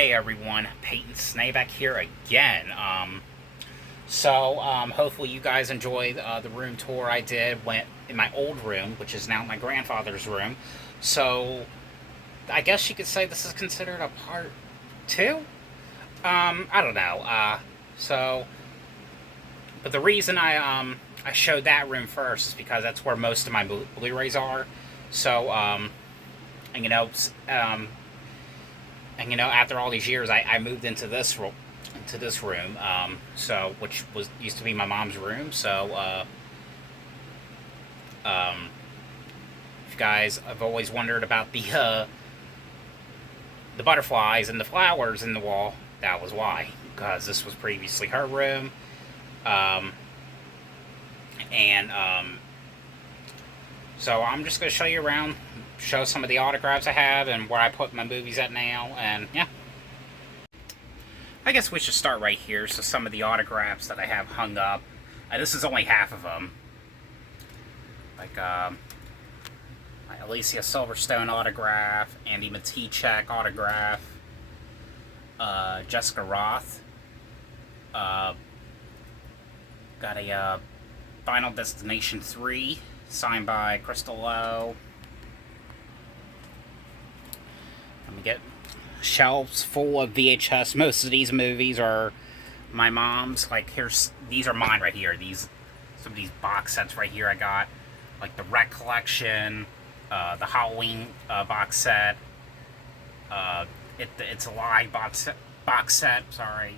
Hey everyone, Peyton Snaback here again. Hopefully you guys enjoyed the room tour I did went in my old room, which is now my grandfather's room. So I guess you could say this is considered a part two. I don't know. So, but the reason I showed that room first is because that's where most of my Blu-rays are. So and you know, um, after all these years, I moved into this room, which was used to be my mom's room. If you guys have always wondered about the butterflies and the flowers in the wall, that was why, because this was previously her room, um, and so I'm just gonna show you around, show some of the autographs I have and where I put my movies at now, and yeah. I guess we should start right here. So some of the autographs that I have hung up. This is only half of them. Like my Alicia Silverstone autograph, Andy Matichak autograph, Jessica Roth. Got a Final Destination 3 signed by Crystal Lowe. Let me get shelves full of VHS. Most of these movies are my mom's. Like these are mine right here. Some of these box sets right here I got, like the Wreck Collection, the Halloween box set, It's Alive box set. Sorry,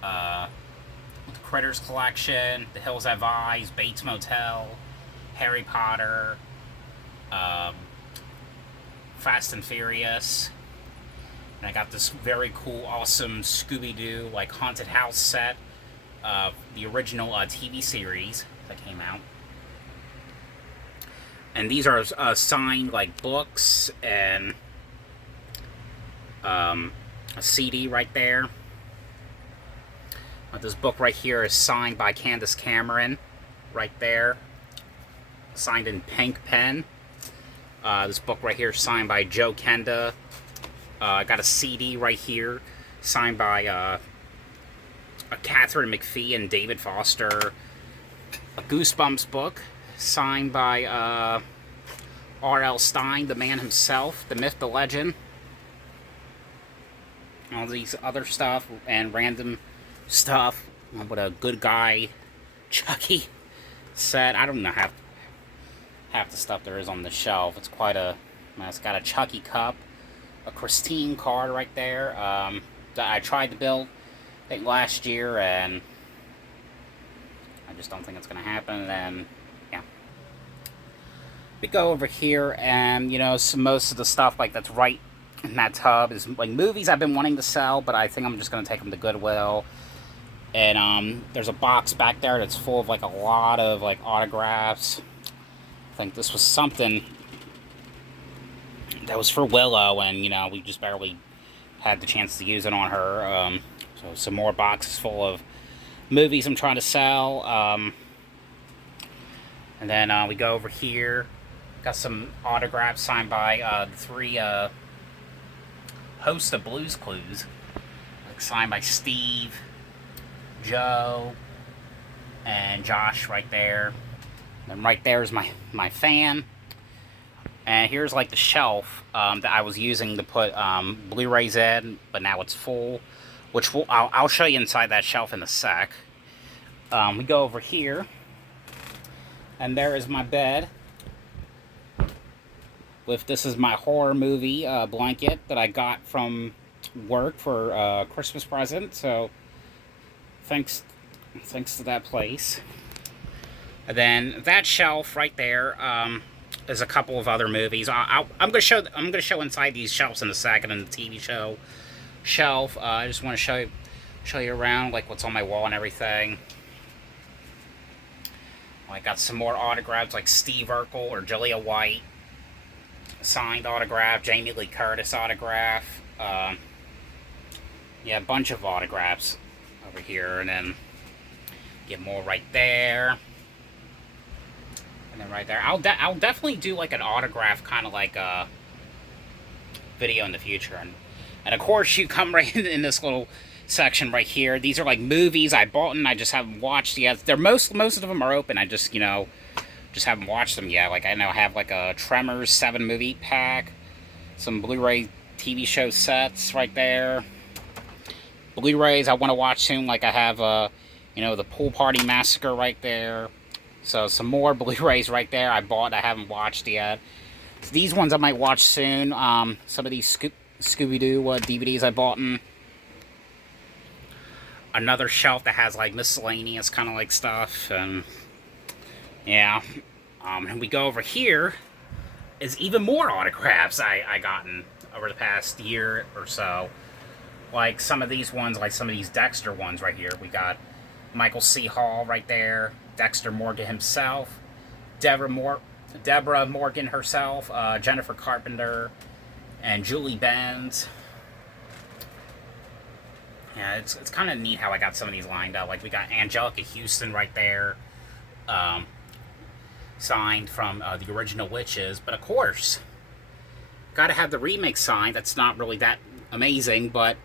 the Critters Collection, The Hills Have Eyes, Bates Motel, Harry Potter, Fast and Furious. And I got this very cool, awesome Scooby-Doo, like, haunted house set. The original TV series that came out. And these are signed, like, books and a CD right there. This book right here is signed by Candace Cameron, right there. Signed in pink pen. This book right here is signed by Joe Kenda. I got a CD right here, signed by Catherine McPhee and David Foster. A Goosebumps book, signed by R.L. Stine, the man himself, the myth, the legend. All these other stuff and random stuff. What a good guy Chucky set. I don't know half the stuff there is on the shelf. It's quite a. It's got a Chucky cup. A Christine card right there that I tried to build, I think, last year, and I just don't think it's going to happen. And yeah, we go over here, and most of the stuff like that's right in that tub is like movies I've been wanting to sell, but I think I'm just going to take them to Goodwill. And there's a box back there that's full of like a lot of like autographs. I think this was something that was for Willow, and we just barely had the chance to use it on her. So some more boxes full of movies I'm trying to sell. And then we go over here. Got some autographs signed by the three hosts of Blue's Clues. Like signed by Steve, Joe, and Josh right there. And then right there is my fan. And here's like the shelf that I was using to put Blu-rays in, but now it's full, which I'll show you inside that shelf in a sec. We go over here, and there is my bed. This is my horror movie blanket that I got from work for a Christmas present. So thanks to that place. And then that shelf right there. There's a couple of other movies. I'm gonna show inside these shelves in a second in the TV show shelf. I just want to show you around like what's on my wall and everything. I got some more autographs like Steve Urkel or Julia White signed autograph, Jamie Lee Curtis autograph. Yeah, a bunch of autographs over here, and then get more right there. And then right there, I'll definitely do like an autograph kind of like a video in the future, and And of course, you come right in this little section right here. These are like movies I bought and I just haven't watched yet. They're most of them are open. I just, you know, just haven't watched them yet. Like I know I have like a Tremors 7 movie pack, some Blu-ray TV show sets right there. Blu-rays I want to watch soon. Like I have you know, the Pool Party Massacre right there. So some more Blu-rays right there I bought I haven't watched yet. So these ones I might watch soon. Some of these Scooby-Doo DVDs I bought in. Another shelf that has like miscellaneous kind of like stuff, and yeah. And we go over here is even more autographs I gotten over the past year or so. Like some of these ones, like some of these Dexter ones right here. We got Michael C. Hall right there, Dexter Morgan himself, Deborah Morgan herself, Jennifer Carpenter, and Julie Benz. Yeah, it's kind of neat how I got some of these lined up. Like we got Angelica Houston right there, signed from the original Witches. But of course, got to have the remake signed. That's not really that amazing, but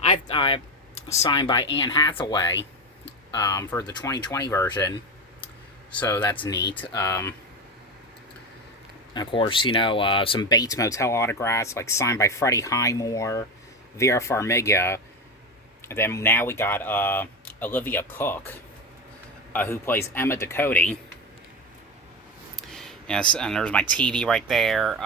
I signed by Anne Hathaway for the 2020 version. So that's neat. And of course, you know, some Bates Motel autographs, like signed by Freddie Highmore, Vera Farmiga. And then now we got Olivia Cook, who plays Emma Ducote. Yes, and there's my TV right there.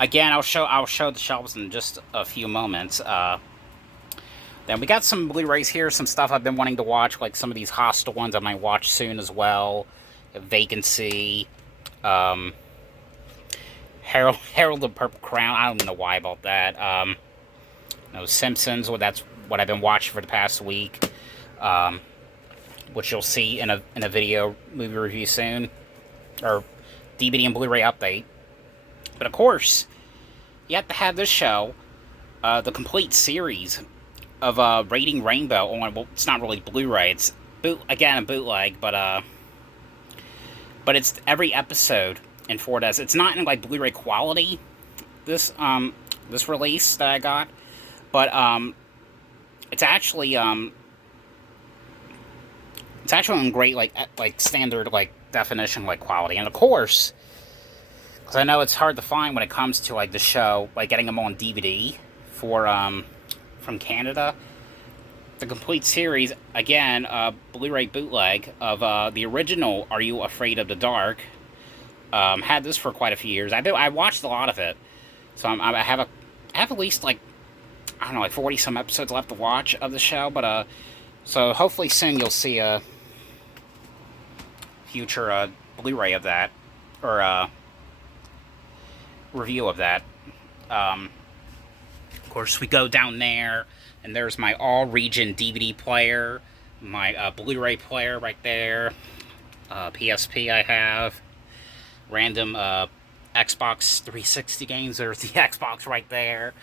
Again, I'll show the shelves in just a few moments. Then we got some Blu-rays here, some stuff I've been wanting to watch, like some of these Hostel ones I might watch soon as well. Vacancy, Harold the Purple Crown. I don't even know why about that. No, Simpsons. Well, that's what I've been watching for the past week, which you'll see in a video movie review soon, or DVD and Blu-ray update. But of course, you have to have this show, the complete series of Rating Rainbow on. Well, it's not really Blu-ray. It's a bootleg, but it's every episode in 4 discs. It's not in like Blu-ray quality. This release that I got. But it's actually in great like standard like definition like quality, and of course, because I know it's hard to find when it comes to like the show, like getting them on DVD for from Canada. The complete series, again, Blu-ray bootleg of the original Are You Afraid of the Dark. Had this for quite a few years. I watched a lot of it, so I have at least like, I don't know, like 40 some episodes left to watch of the show, but so hopefully soon you'll see a future Blu-ray of that, or review of that. Of course, we go down there, and there's my all-region DVD player, my Blu-ray player right there, PSP I have, random Xbox 360 games. There's the Xbox right there,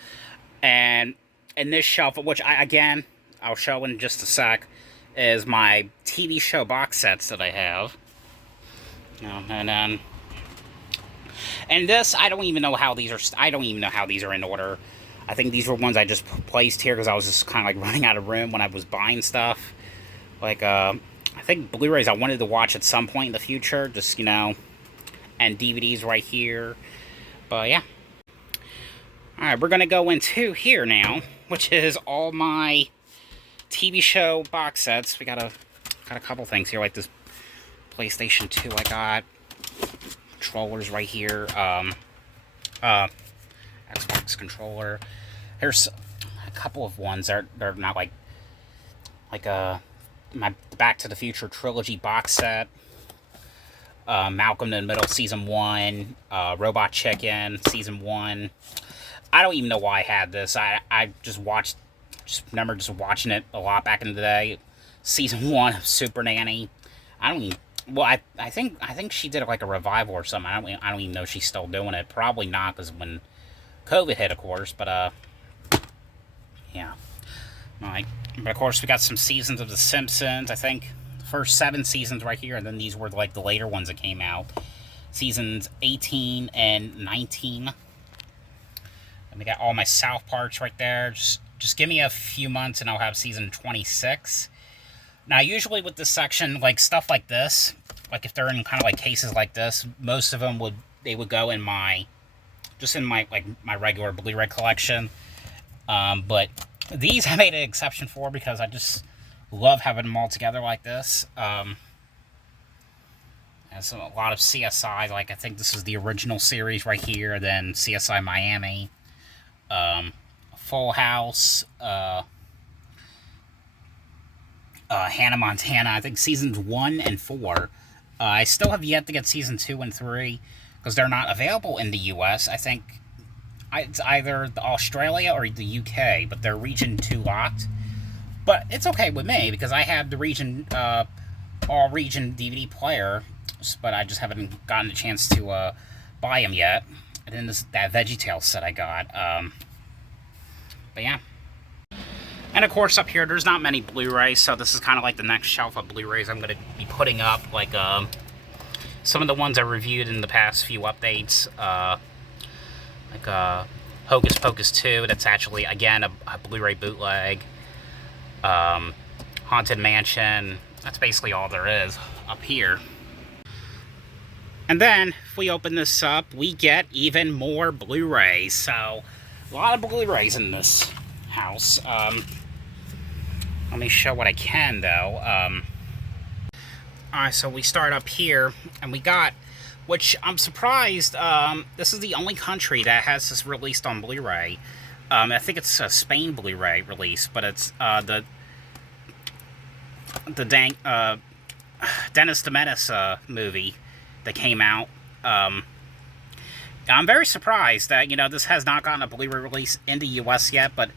and in this shelf, which I'll show in just a sec, is my TV show box sets that I have. You know, and this, I don't even know how these are in order. I think these were ones I just placed here because I was just kind of like running out of room when I was buying stuff. Like, I think Blu-rays I wanted to watch at some point in the future, just, you know, and DVDs right here. But yeah. Alright, we're going to go into here now, which is all my TV show box sets. We got a couple things here, like this PlayStation 2 I got. Controllers right here. Xbox controller. There's a couple of ones that are not like my Back to the Future trilogy box set. Malcolm in the Middle Season 1. Robot Chicken Season 1. I don't even know why I had this. I just remember just watching it a lot back in the day. Season 1 of Super Nanny. I think she did like a revival or something. I don't even know if she's still doing it. Probably not, because when COVID hit, of course. But yeah. But of course, we got some seasons of The Simpsons. I think the first 7 seasons right here, and then these were like the later ones that came out. Seasons 18 and 19. And we got all my South Parks right there. Just give me a few months and I'll have season 26. Now, usually with this section, like stuff like this, like if they're in kind of like cases like this, most of them would go in my, just in my like my regular Blu-ray collection. But these I made an exception for because I just love having them all together like this. And so a lot of CSI, like I think this is the original series right here, then CSI Miami, Full House, Hannah Montana, I think seasons 1 and 4. I still have yet to get season 2 and 3 because they're not available in the US. I think it's either Australia or the UK, but they're region 2 locked. But it's okay with me because I have the region, all region DVD player, but I just haven't gotten a chance to buy them yet. And then that VeggieTales set I got. But yeah. And of course up here, there's not many Blu-rays, so this is kind of like the next shelf of Blu-rays I'm going to be putting up. Like some of the ones I reviewed in the past few updates. Like Hocus Pocus 2, that's actually, again, a Blu-ray bootleg. Haunted Mansion, that's basically all there is up here. And then, if we open this up, we get even more Blu-rays. So, a lot of Blu-rays in this house. Let me show what I can, though. Alright, so we start up here, and we got, which I'm surprised, this is the only country that has this released on Blu-ray. I think it's a Spain Blu-ray release, but it's the Dennis the Menace movie that came out. I'm very surprised that, you know, this has not gotten a Blu-ray release in the US yet, but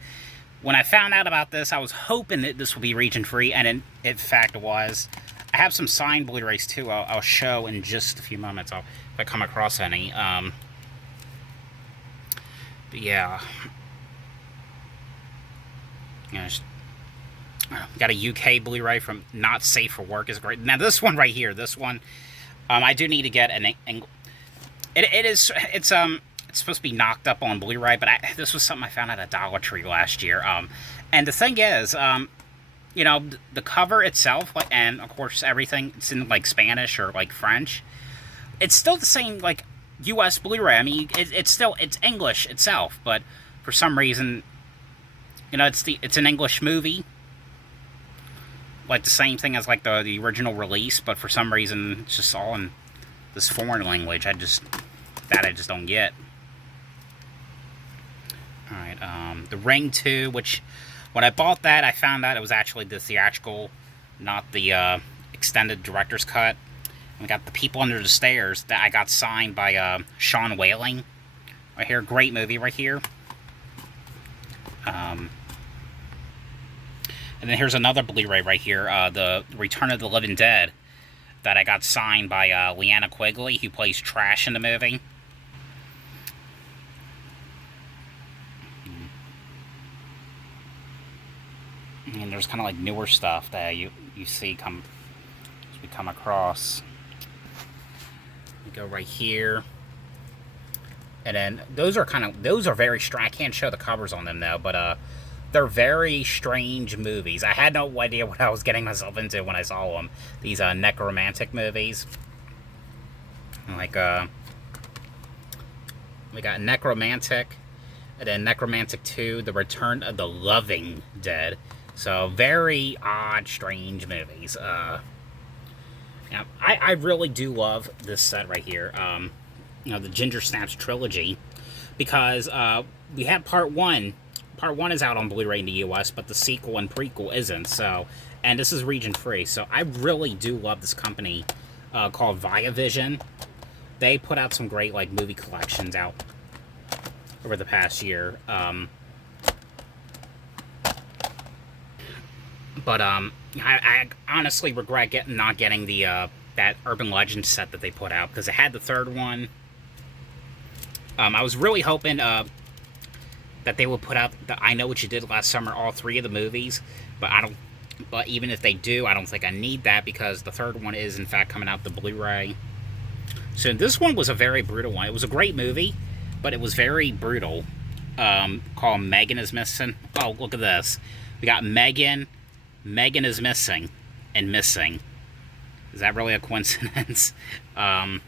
when I found out about this, I was hoping that this would be region-free, and in fact it was. I have some signed Blu-rays too, I'll show in just a few moments if I come across any. But yeah. You know, got a UK Blu-ray from Not Safe for Work is great. Now this one right here, this one, I do need to get an it's supposed to be knocked up on Blu-ray, but this was something I found at a Dollar Tree last year. And the thing is, you know, the cover itself, like, and of course everything, it's in like Spanish or like French. It's still the same like US Blu-ray. I mean, it's English itself, but for some reason, you know, it's an English movie, like the same thing as like the original release, but for some reason it's just all in this foreign language. I just don't get. All right, The Ring 2, which when I bought that, I found out it was actually the theatrical, not the extended director's cut. And we got The People Under the Stairs that I got signed by Sean Whaling. Right here, great movie right here. And then here's another Blu-ray right here, the Return of the Living Dead, that I got signed by Leanna Quigley, who plays Trash in the movie. And there's kind of like newer stuff that you see as we come across. We go right here. And then those are very strange. I can't show the covers on them though, but they're very strange movies. I had no idea what I was getting myself into when I saw them. These necromantic movies. Like we got Necromantic, and then Necromantic 2, The Return of the Loving Dead. So very odd, strange movies. Yeah, I really do love this set right here. You know, the Ginger Snaps trilogy, because we had part 1. Part 1 is out on Blu-ray in the US, but the sequel and prequel isn't. So, and this is region free. So I really do love this company called Viavision. They put out some great like movie collections out over the past year. But I honestly regret not getting the that Urban Legends set that they put out, because it had the third one. I was really hoping that they would put out the I Know What You Did Last Summer, all 3 of the movies, but I don't. But even if they do, I don't think I need that, because the third one is in fact coming out the Blu-ray. So this one was a very brutal one. It was a great movie, but it was very brutal. called Megan is Missing. Oh, look at this. We got Megan. Megan is missing. And missing. Is that really a coincidence? Yeah.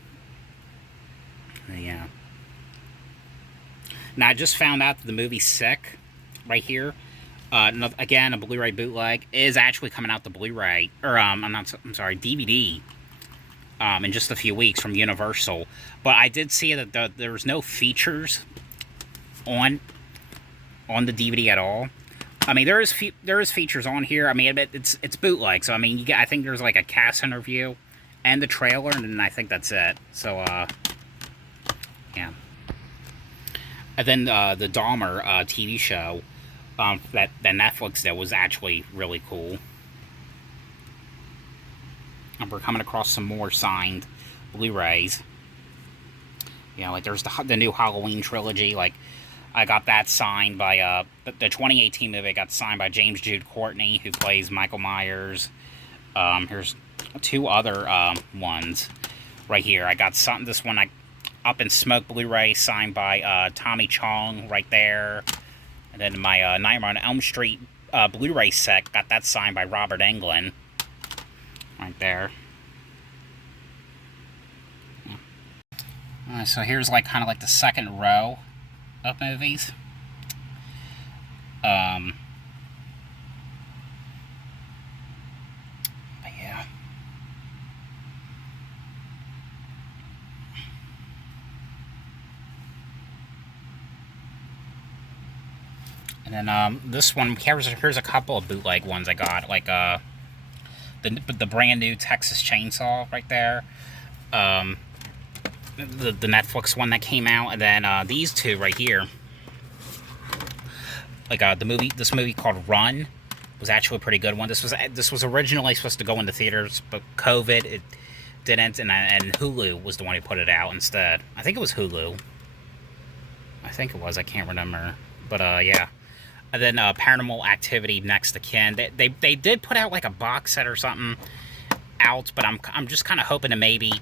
Now, I just found out that the movie Sick, right here, again, a Blu-ray bootleg, is actually coming out the Blu-ray, or, I'm sorry, DVD, in just a few weeks from Universal. But I did see that there's no features on the DVD at all. I mean, there is features on here. I mean, it's bootleg, so I mean, I think there's like a cast interview and the trailer, and then I think that's it. So, yeah. And then the Dahmer TV show that Netflix did was actually really cool. And we're coming across some more signed Blu-rays. You know, like there's the new Halloween trilogy. Like, I got that signed by the 2018 movie. I got signed by James Jude Courtney, who plays Michael Myers. Here's two other ones right here. I got this one, Up in Smoke Blu-ray, signed by Tommy Chong right there. And then my Nightmare on Elm Street Blu-ray set, got that signed by Robert Englund right there. So here's like kind of like the second row of movies. But yeah. And then this one, here's a couple of bootleg ones I got, like the brand new Texas Chainsaw right there. The Netflix one that came out, and then these two right here. Like this movie called Run was actually a pretty good one. This was originally supposed to go into theaters, but COVID it didn't, and Hulu was the one who put it out instead. I think it was Hulu. I think it was. I can't remember, but yeah. And then Paranormal Activity: Next of Kin. They did put out like a box set or something out, but I'm just kind of hoping to maybe.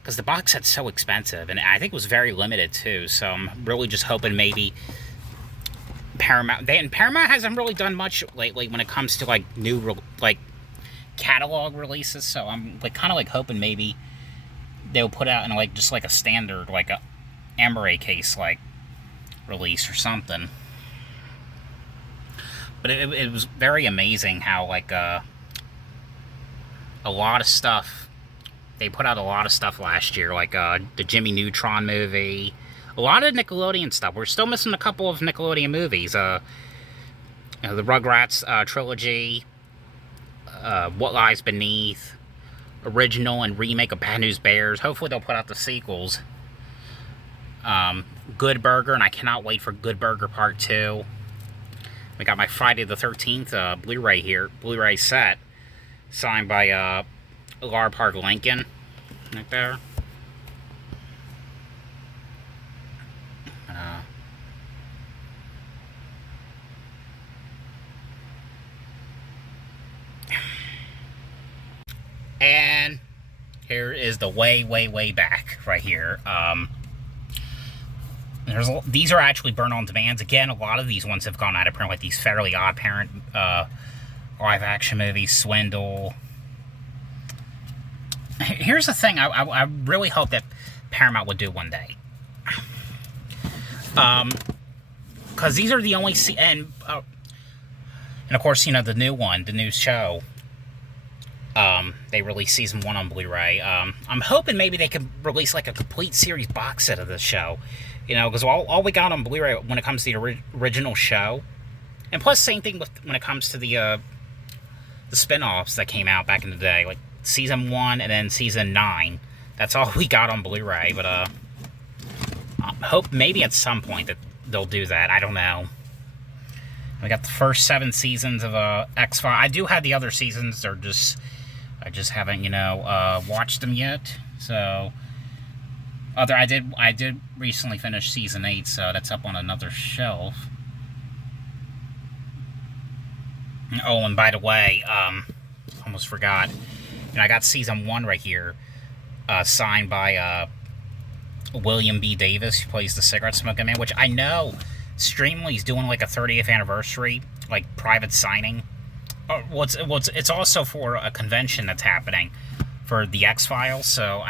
Because the box set's so expensive, and I think it was very limited too. So I'm really just hoping maybe Paramount. Paramount hasn't really done much lately when it comes to like new catalog releases. So I'm like kind of like hoping maybe they'll put out in like just like a standard like a Amaray case like release or something. But it was very amazing how like a lot of stuff. They put out a lot of stuff last year, like the Jimmy Neutron movie, a lot of Nickelodeon stuff. We're still missing a couple of Nickelodeon movies. The Rugrats trilogy, What Lies Beneath, original and remake of Bad News Bears. Hopefully they'll put out the sequels. Good Burger, and I cannot wait for Good Burger Part 2. We got my Friday the 13th Blu-ray here, Blu-ray set, signed by Lar Park Lincoln, right there. And here is the way back right here. These are actually burn-on demands. Again, a lot of these ones have gone out of print, like these Fairly Odd Parent live-action movies, Swindle. Here's the thing I really hope that Paramount would do one day. Because these are the only... And of course, you know, the new show, they released season 1 on Blu-ray. I'm hoping maybe they could release like a complete series box set of this show. You know, because all we got on Blu-ray when it comes to the original show. And plus, same thing when it comes to the spin-offs that came out back in the day. Like, Season 1 and then Season 9. That's all we got on Blu-ray, but I hope maybe at some point that they'll do that. I don't know. We got the first 7 seasons of X-Files. I do have the other seasons. I just haven't, you know, watched them yet. So I did recently finish Season 8, so that's up on another shelf. Oh, and by the way, almost forgot. And I got Season 1 right here, signed by William B. Davis, who plays the cigarette smoking man, which I know Streamly's doing like a 30th anniversary, like private signing. It's also for a convention that's happening for the X-Files. So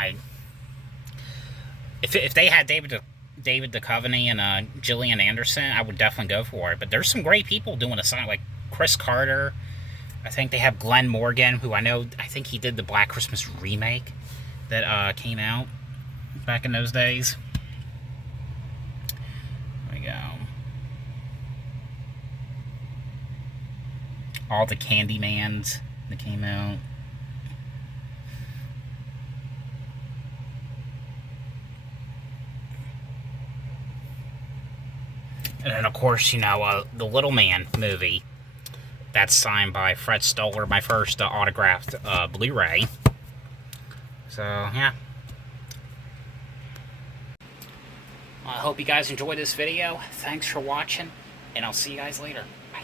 if they had David Duchovny and Gillian Anderson, I would definitely go for it. But there's some great people doing a sign, like Chris Carter. I think they have Glenn Morgan, who I think he did the Black Christmas remake that came out back in those days. There we go. All the Candymans that came out. And then, of course, the Little Man movie. That's signed by Fred Stoller, my first autographed Blu-ray. So, yeah. I hope you guys enjoyed this video. Thanks for watching, and I'll see you guys later. Bye.